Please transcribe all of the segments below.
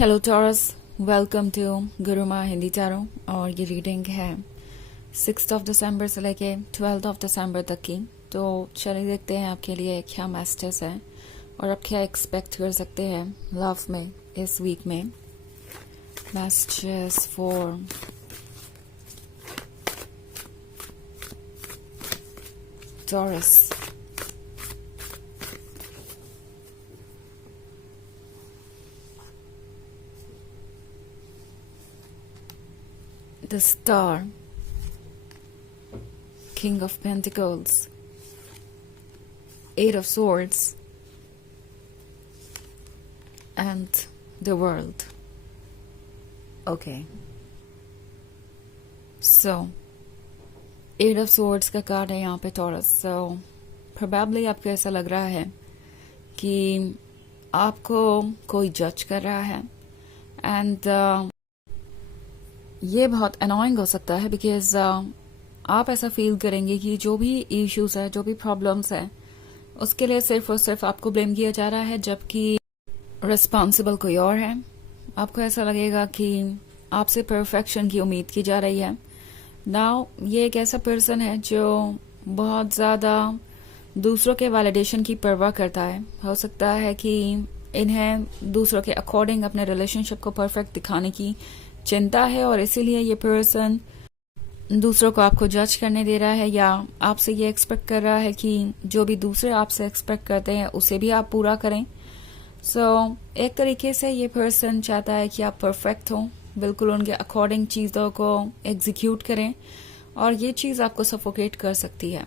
Hello Taurus, welcome to Guruma Hindi tarot. और ये reading है 6 दिसंबर से लेके 12 दिसंबर तक की। तो चलिए देखते हैं आपके लिए क्या मैसेजेस है और आप क्या एक्सपेक्ट कर सकते हैं लव में इस वीक में। Messages for taurus. The Star, King of Pentacles, Eight of Swords, and the World. Okay. So, Eight of Swords का कार्ड है यहाँ पे टॉरस। So, probably आपको ऐसा लग रहा है कि आपको कोई जज कर रहा है एंड ये बहुत अनोइंग हो सकता है बिकॉज आप ऐसा फील करेंगे कि जो भी इश्यूज है, जो भी प्रॉब्लम्स है, उसके लिए सिर्फ और सिर्फ आपको ब्लेम किया जा रहा है, जबकि रिस्पॉन्सिबल कोई और है। आपको ऐसा लगेगा कि आपसे परफेक्शन की उम्मीद की जा रही है। नाउ ये एक ऐसा पर्सन है जो बहुत ज़्यादा दूसरों के वैलिडेशन की परवाह करता है। हो सकता है कि इन्हें दूसरों के अकॉर्डिंग अपने रिलेशनशिप को परफेक्ट दिखाने की चिंता है और इसीलिए ये पर्सन दूसरों को आपको जज करने दे रहा है या आपसे ये एक्सपेक्ट कर रहा है कि जो भी दूसरे आपसे एक्सपेक्ट करते हैं उसे भी आप पूरा करें। सो एक तरीके से ये पर्सन चाहता है कि आप परफेक्ट हो, बिल्कुल उनके अकॉर्डिंग चीज़ों को एग्जीक्यूट करें और ये चीज़ आपको सफोकेट कर सकती है।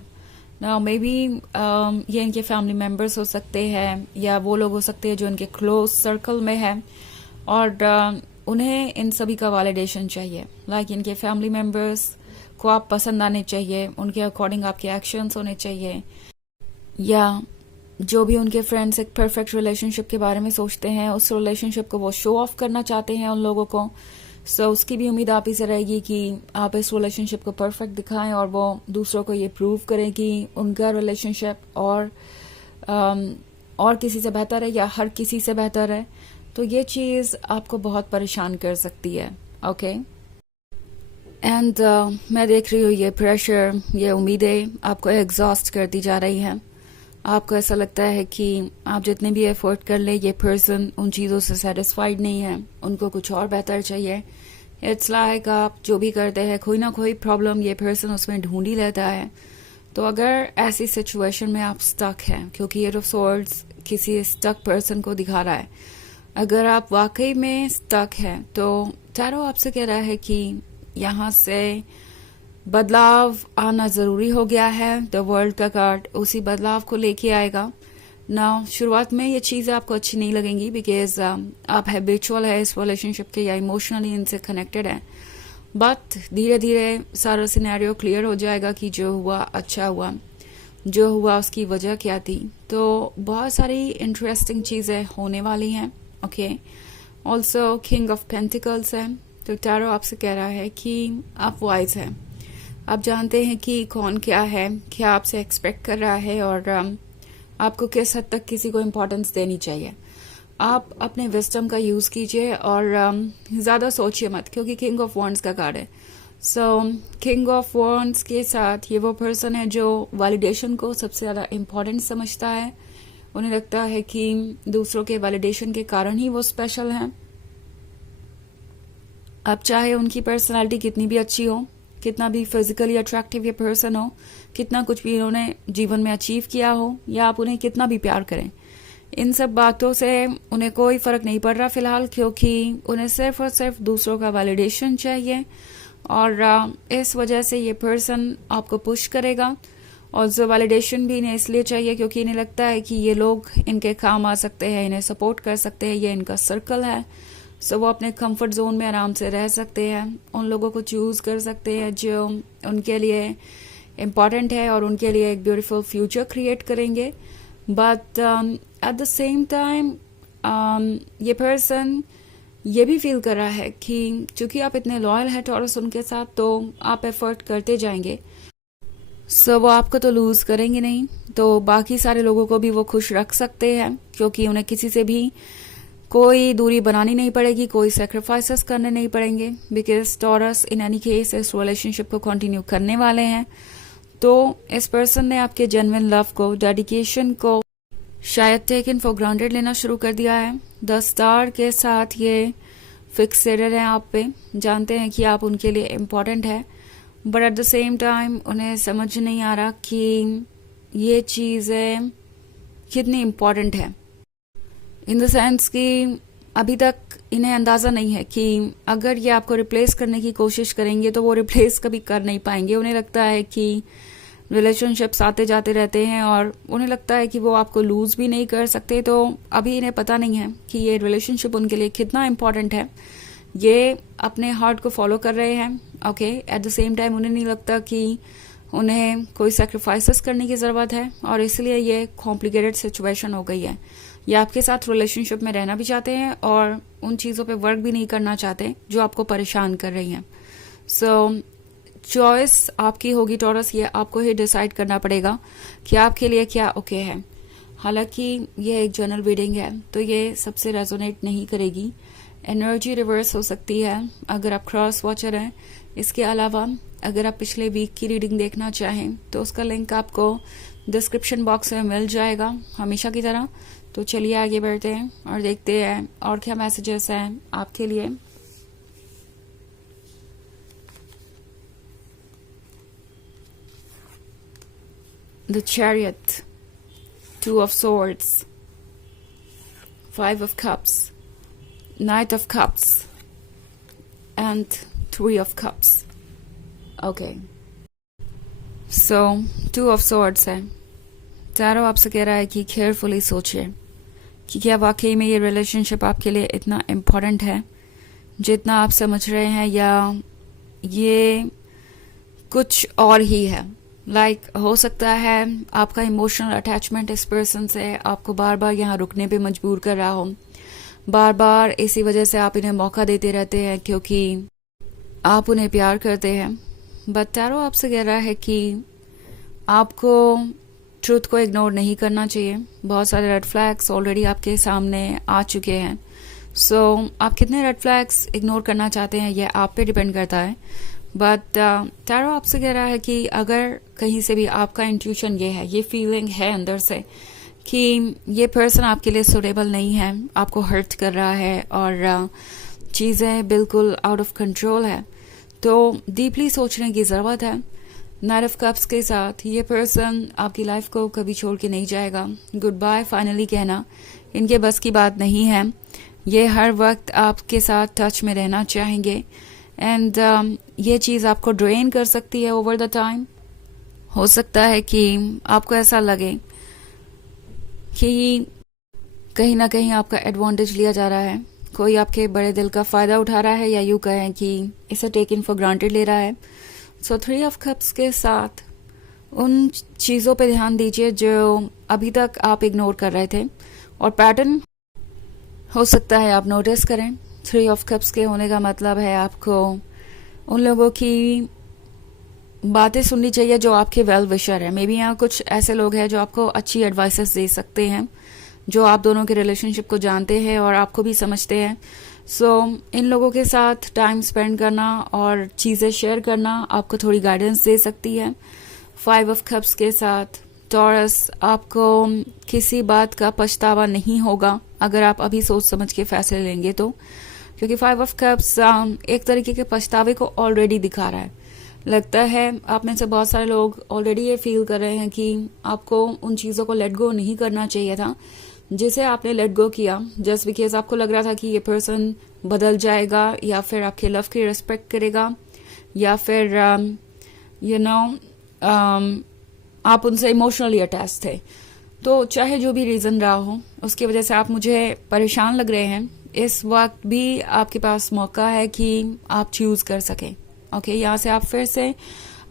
नाउ मे बी ये इनके फैमिली मेम्बर्स हो सकते हैं या वो लोग हो सकते हैं जो इनके क्लोज सर्कल में है और उन्हें इन सभी का वैलिडेशन चाहिए। लाइक इनके फैमिली मेम्बर्स को आप पसंद आने चाहिए, उनके अकॉर्डिंग आपके एक्शंस होने चाहिए, या जो भी उनके फ्रेंड्स एक परफेक्ट रिलेशनशिप के बारे में सोचते हैं उस रिलेशनशिप को वो शो ऑफ करना चाहते हैं उन लोगों को। सो उसकी भी उम्मीद आप ही से रहेगी कि आप इस रिलेशनशिप को परफेक्ट दिखाएं और वो दूसरों को ये प्रूव करें कि उनका रिलेशनशिप और किसी से बेहतर है या हर किसी से बेहतर है। तो ये चीज़ आपको बहुत परेशान कर सकती है। ओके एंड मैं देख रही हूँ ये प्रेशर, ये उम्मीदें आपको एग्जॉस्ट करती जा रही हैं। आपको ऐसा लगता है कि आप जितने भी एफर्ट कर ले ये पर्सन उन चीज़ों से सेटिस्फाइड नहीं है, उनको कुछ और बेहतर चाहिए। इट्स लाइक आप जो भी करते हैं कोई ना कोई प्रॉब्लम ये पर्सन उसमें ढूंढ ही लेता है। तो अगर ऐसी सिचुएशन में आप स्टक हैं, क्योंकि एट ऑफ सोर्ड्स किसी स्टक पर्सन को दिखा रहा है, अगर आप वाकई में स्टक हैं तो टैरो आपसे कह रहा है कि यहाँ से बदलाव आना ज़रूरी हो गया है। द वर्ल्ड का कार्ड उसी बदलाव को लेके आएगा ना। शुरुआत में ये चीज़ें आपको अच्छी नहीं लगेंगी बिकॉज आप हैबिचुअल है इस रिलेशनशिप के या इमोशनली इनसे कनेक्टेड है, बट धीरे धीरे सारा सिनेरियो क्लियर हो जाएगा कि जो हुआ अच्छा हुआ, जो हुआ उसकी वजह क्या थी। तो बहुत सारी इंटरेस्टिंग चीज़ें होने वाली हैं। Okay also king of pentacles है, तो टैरो आपसे कह रहा है कि आप वाइज हैं, आप जानते हैं कि कौन क्या है, क्या आपसे एक्सपेक्ट कर रहा है और आपको किस हद तक किसी को इम्पोर्टेंस देनी चाहिए। आप अपने विजडम का यूज़ कीजिए और ज़्यादा सोचिए मत, क्योंकि किंग ऑफ वॉन्ड्स का कार्ड है। सो किंग ऑफ वॉन्ड्स के साथ ये वो पर्सन है जो वैलिडेशन को सबसे ज़्यादा इम्पोर्टेंट समझता है। उन्हें लगता है कि दूसरों के वैलिडेशन के कारण ही वो स्पेशल हैं। अब चाहे उनकी पर्सनालिटी कितनी भी अच्छी हो, कितना भी फिजिकली अट्रैक्टिव ये पर्सन हो, कितना कुछ भी इन्होंने जीवन में अचीव किया हो, या आप उन्हें कितना भी प्यार करें, इन सब बातों से उन्हें कोई फर्क नहीं पड़ रहा फिलहाल, क्योंकि उन्हें सिर्फ और सिर्फ दूसरों का वैलिडेशन चाहिए और इस वजह से ये पर्सन आपको पुश करेगा। और जो वैलिडेशन भी इन्हें इसलिए चाहिए क्योंकि इन्हें लगता है कि ये लोग इनके काम आ सकते हैं, इन्हें सपोर्ट कर सकते हैं, ये इनका सर्कल है। सो वो अपने कंफर्ट जोन में आराम से रह सकते हैं, उन लोगों को चूज़ कर सकते हैं जो उनके लिए इम्पॉर्टेंट है और उनके लिए एक ब्यूटीफुल फ्यूचर क्रिएट करेंगे। But at the same time ये पर्सन ये भी फील कर रहा है कि चूंकि आप इतने लॉयल हैं टॉरस उनके साथ, तो आप एफर्ट करते जाएंगे। सो वो आपको तो लूज़ करेंगे नहीं, तो बाकी सारे लोगों को भी वो खुश रख सकते हैं, क्योंकि उन्हें किसी से भी कोई दूरी बनानी नहीं पड़ेगी, कोई सेक्रीफाइसेस करने नहीं पड़ेंगे, because taurus in any case इस रिलेशनशिप को कंटिन्यू करने वाले हैं। तो इस पर्सन ने आपके जेन्युइन लव को, डेडिकेशन को शायद टेकन फॉर ग्रांटेड लेना शुरू कर दिया है। 10 स्टार के साथ ये फिक्सेटेड हैं आप पे, जानते हैं कि आप उनके लिए इम्पोर्टेंट है, but at the same time उन्हें समझ नहीं आ रहा कि ये चीज़ें कितनी इम्पोर्टेंट है, इन द सेंस कि अभी तक इन्हें अंदाज़ा नहीं है कि अगर ये आपको रिप्लेस करने की कोशिश करेंगे तो वो रिप्लेस कभी कर नहीं पाएंगे। उन्हें लगता है कि रिलेशनशिप्स आते जाते रहते हैं और उन्हें लगता है कि वो आपको लूज़ भी नहीं कर सकते। तो अभी इन्हें पता नहीं है कि ये रिलेशनशिप उनके लिए कितना इम्पोर्टेंट है। ये अपने हार्ट को फॉलो कर रहे हैं, okay. At the same time उन्हें नहीं लगता कि उन्हें कोई सेक्रीफाइसेस करने की ज़रूरत है, और इसलिए ये कॉम्प्लिकेटेड सिचुएशन हो गई है। ये आपके साथ रिलेशनशिप में रहना भी चाहते हैं और उन चीज़ों पे वर्क भी नहीं करना चाहते जो आपको परेशान कर रही हैं। सो चॉइस आपकी होगी टॉरस, ये आपको ही डिसाइड करना पड़ेगा कि आपके लिए क्या ओके है। हालांकि ये एक जनरल रीडिंग है तो ये सबसे रेजोनेट नहीं करेगी, एनर्जी रिवर्स हो सकती है अगर आप क्रॉस वॉचर हैं। इसके अलावा अगर आप पिछले वीक की रीडिंग देखना चाहें तो उसका लिंक आपको डिस्क्रिप्शन बॉक्स में मिल जाएगा हमेशा की तरह। तो चलिए आगे बढ़ते हैं और देखते हैं और क्या मैसेजेस हैं आपके लिए। The Chariot, 2 of Swords, 5 of Cups, Knight of Cups, and 3 of Cups. Okay. So, 2 of Swords है। टैरो आपसे कह रहा है कि केयरफुली सोचिए कि क्या वाकई में ये रिलेशनशिप आपके लिए इतना इम्पोर्टेंट है जितना आप समझ रहे हैं, या ये कुछ और ही है। हो सकता है आपका इमोशनल अटैचमेंट इस पर्सन से आपको बार बार यहाँ रुकने पे मजबूर कर रहा हो। बार बार इसी वजह से आप इन्हें मौका देते रहते हैं क्योंकि आप उन्हें प्यार करते हैं। बट टैरो आपसे कह रहा है कि आपको ट्रुथ को इग्नोर नहीं करना चाहिए। बहुत सारे रेड फ्लैग्स ऑलरेडी आपके सामने आ चुके हैं। सो आप कितने रेड फ्लैग्स इग्नोर करना चाहते हैं ये आप पे डिपेंड करता है। बट टैरो आपसे कह रहा है कि अगर कहीं से भी आपका इंट्यूशन ये है, ये फीलिंग है अंदर से कि ये पर्सन आपके लिए सुटेबल नहीं है, आपको हर्ट कर रहा है और चीज़ें बिल्कुल आउट ऑफ कंट्रोल है, तो डीपली सोचने की ज़रूरत है। नाइट ऑफ कप्स के साथ ये पर्सन आपकी लाइफ को कभी छोड़ के नहीं जाएगा। गुड बाय फाइनली कहना इनके बस की बात नहीं है। ये हर वक्त आपके साथ टच में रहना चाहेंगे एंड ये चीज़ आपको ड्रेन कर सकती है ओवर द टाइम। हो सकता है कि आपको ऐसा लगे कि कहीं ना कहीं आपका एडवांटेज लिया जा रहा है, कोई आपके बड़े दिल का फ़ायदा उठा रहा है, या यूँ कहें कि इसे टेकन फॉर ग्रांटेड ले रहा है। सो 3 ऑफ कप्स के साथ उन चीज़ों पे ध्यान दीजिए जो अभी तक आप इग्नोर कर रहे थे, और पैटर्न हो सकता है आप नोटिस करें। 3 ऑफ कप्स के होने का मतलब है आपको उन लोगों की बातें सुननी चाहिए जो आपके वेल विशर है। मे बी यहाँ कुछ ऐसे लोग हैं जो आपको अच्छी एडवाइसेस दे सकते हैं, जो आप दोनों के रिलेशनशिप को जानते हैं और आपको भी समझते हैं। सो इन लोगों के साथ टाइम स्पेंड करना और चीज़ें शेयर करना आपको थोड़ी गाइडेंस दे सकती है। 5 ऑफ कप्स के साथ टॉरस, आपको किसी बात का पछतावा नहीं होगा अगर आप अभी सोच समझ के फैसले लेंगे तो, क्योंकि 5 ऑफ कप्स एक तरीके के पछतावे को ऑलरेडी दिखा रहा है। लगता है आप में से बहुत सारे लोग ऑलरेडी ये फील कर रहे हैं कि आपको उन चीज़ों को लेट गो नहीं करना चाहिए था जिसे आपने लेट गो किया, जस्ट बिकॉज आपको लग रहा था कि ये पर्सन बदल जाएगा या फिर आपके लव की रिस्पेक्ट करेगा, या फिर आप उनसे इमोशनली अटैच थे। तो चाहे जो भी रीज़न रहा हो उसकी वजह से आप मुझे परेशान लग रहे हैं, इस वक्त भी आपके पास मौका है कि आप चूज़ कर सकें। ओके, यहाँ से आप फिर से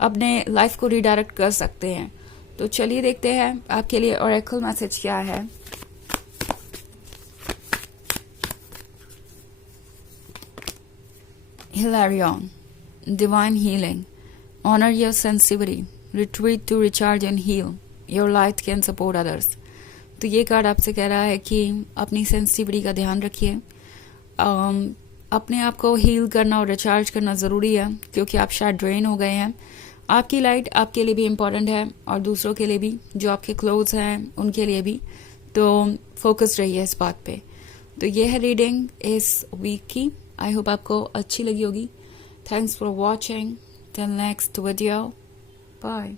अपने लाइफ को रिडायरेक्ट कर सकते हैं। तो चलिए देखते हैं आपके लिए ओरेकल मैसेज क्या है। Hilarion, divine healing. Honor your sensitivity. Retreat to recharge and heal. Your light can support others. तो ये कार्ड आपसे कह रहा है कि अपनी सेंसिटिविटी का ध्यान रखिए, अपने आप को हील करना और रिचार्ज करना ज़रूरी है, क्योंकि आप शायद ड्रेन हो गए हैं। आपकी लाइट आपके लिए भी इम्पॉर्टेंट है और दूसरों के लिए भी, जो आपके क्लोज हैं उनके लिए भी। तो फोकस रहिए इस बात पे। तो ये है रीडिंग इस वीक की। आई होप आपको अच्छी लगी होगी। Thanks for watching. Till next video, bye.